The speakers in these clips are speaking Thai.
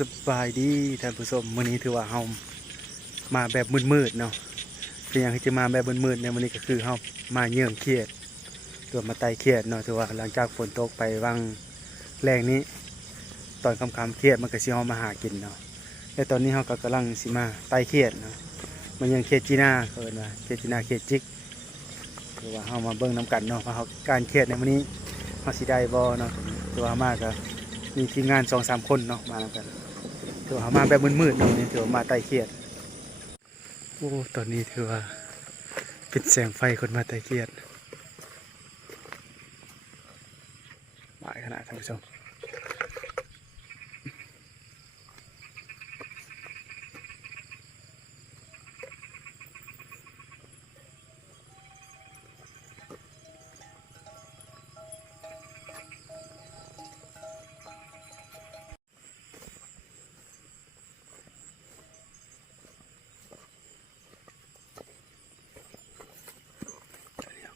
สบายดีท่านผู้ชมวันนี้ถือว่าเฮามาแบบมืดๆเนาะเป็นอย่างที่จะมาแบบมืดๆในวันนี้ก็คือเฮามาเยื่องเขียดตัวมาไต่เขียดเนาะถือว่าหลังจากฝนตกไปวังแรงนี้ตอนค่ำๆเขียดมันก็สิเฮามาหากินเนาะและตอนนี้เฮาก็กำลังสิมาไต่เขียดเนาะมันยังเขียดจีน่าเอิ้นว่าเขียดจีน่าเขียดจิกถือว่าเฮามาเบิ่งนํกันเนาะว่าเฮาการเขียดในวันนี้เฮาสิได้บ่เนาะถือว่ามาก็มีทีมงาน 2-3 คนเนาะมานํกันถือว่ามาแบบมืดๆเนาะนี่ถือว่ามาไต่เขียดโอ้ตอนนี้ถือว่าเป็นแสงไฟคนมาไต่เขียดหลายขนาดท่านผู้ชม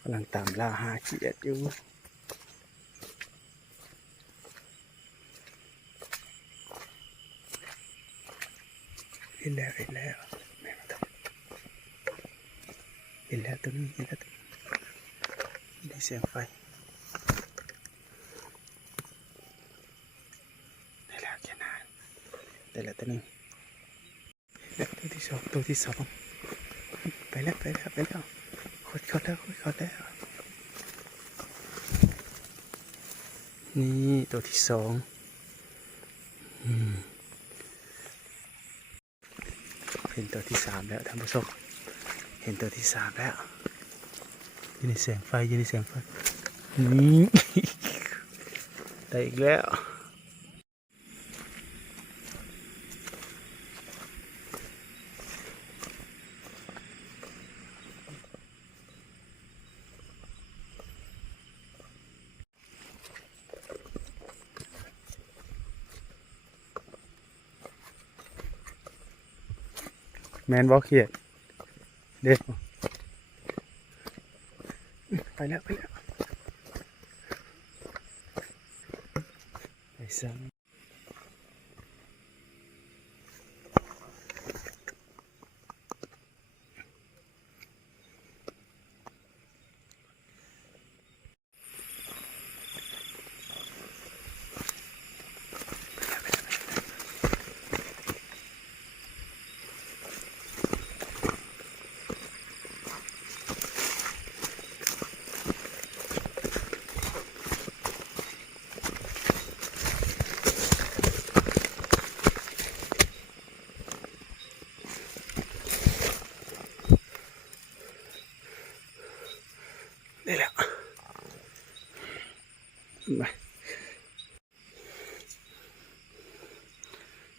กำลังตามล่าหาเขียดอยู่เห็นแล้วแม่งตัวเห็นแล้วตัวนี้ได้เสียงไฟได้แล้วแค่นานได้แล้วตัวนี้แล้วตัวที่สองไปแล้วขดแล้วนี่ตัวที่สองเห็นตัวที่สามแล้วท่านผู้ชมเห็นตัวที่สามแล้วยืนในแสงไฟนี่ ได้อีกแล้วแมนบอกเขียดเด็ดไปแล้วไปซ้ำได้แล้วไป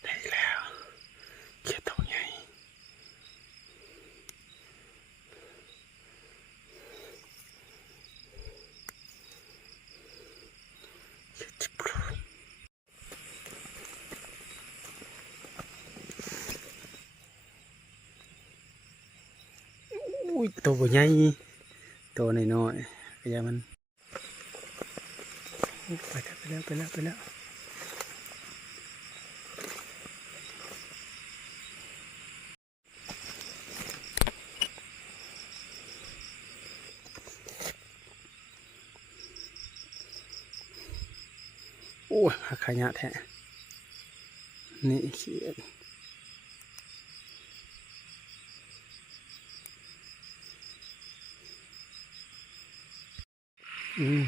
ได้แล้วเขียดตัวใหญ่อุ้ยตัวใหญ่ตัวน้อยๆพยายามมันไปแล้วโอ้ยขยะแท้นี่เขียด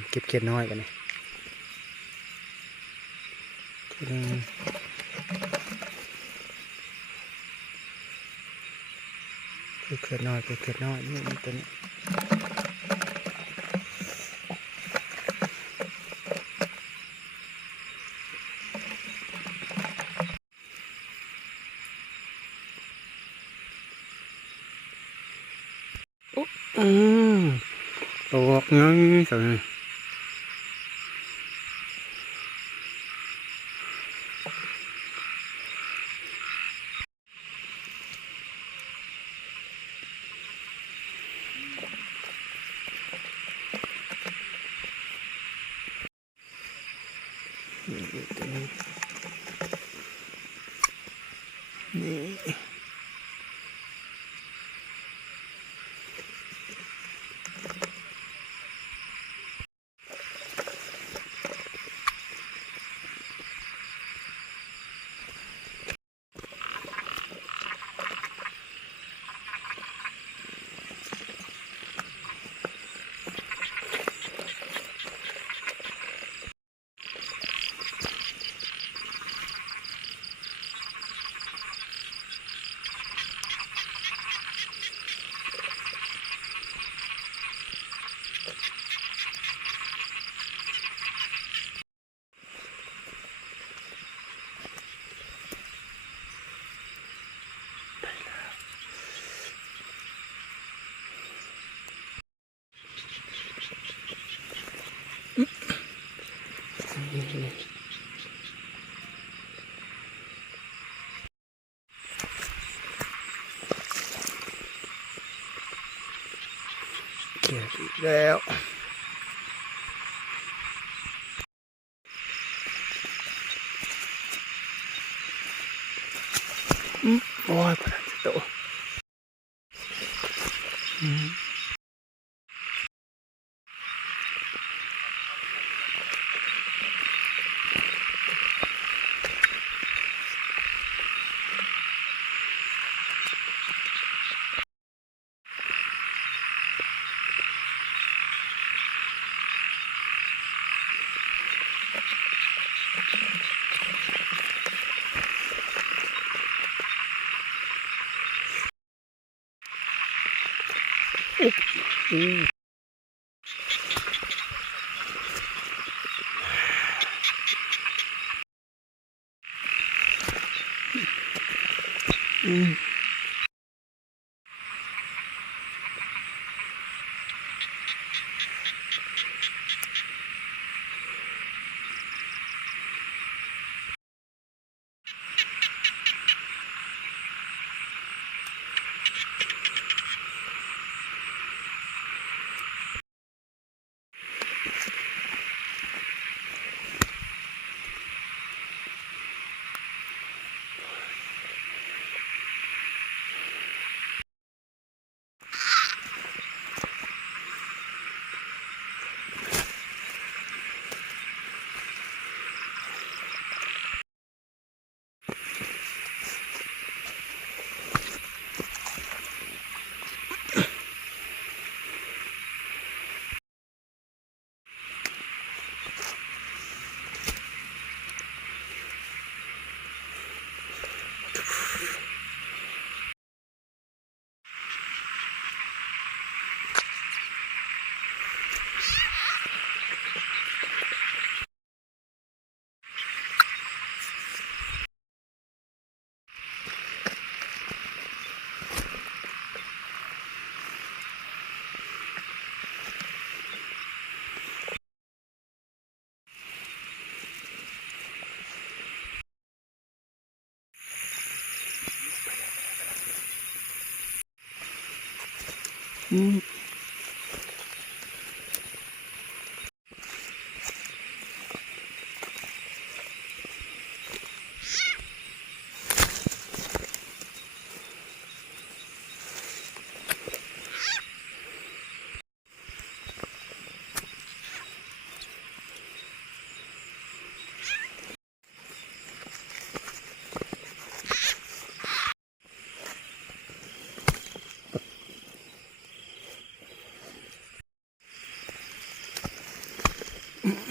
เก็บเขียดน้อยกันนี่เขียดน้อยนี่ตัวนี้ตกเงี้ยสิ นี่เขียดอีกแล้วโอ้ยพลังจะโตอ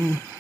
ืม